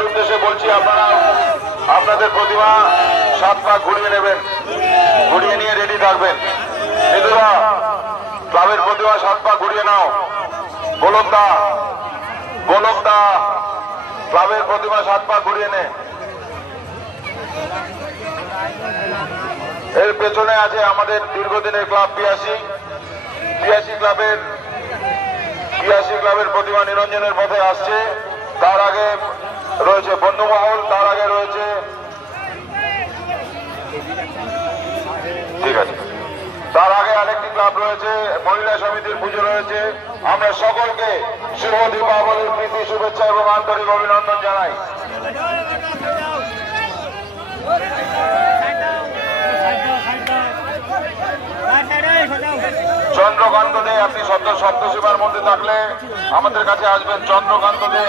ক্লাবের উদ্দেশ্যে বলছি, আপনারা আপনাদের প্রতিমা 7 পা ঘুরিয়ে নেবেন, ঘুরিয়ে নিয়ে রেডি থাকবেন। মিতুরা ক্লাবের প্রতিমা 7 পা ঘুরিয়ে নাও। গোলকদা ক্লাবের প্রতিমা 7 পা ঘুরিয়ে নে। এর পেছনে আছে আমাদের দীর্ঘদিনের ক্লাব পিয়াসি ক্লাবের প্রতিমা নিরঞ্জনের পথে আসছে। তার আগে রয়েছে বন্ধুমহল, তার আগে রয়েছে, ঠিক আছে, তার আগে আরেকটি ক্লাব রয়েছে, মহিলা সমিতির পুজো রয়েছে। আমরা সকলকে শুভ দীপাবলির প্রীতি শুভেচ্ছা এবং আন্তরিক অভিনন্দন জানাই। চন্দ্রকান্ত দে, আপনি সপ্তশিবার মধ্যে থাকলে আমাদের কাছে আসবেন। চন্দ্রকান্ত দে,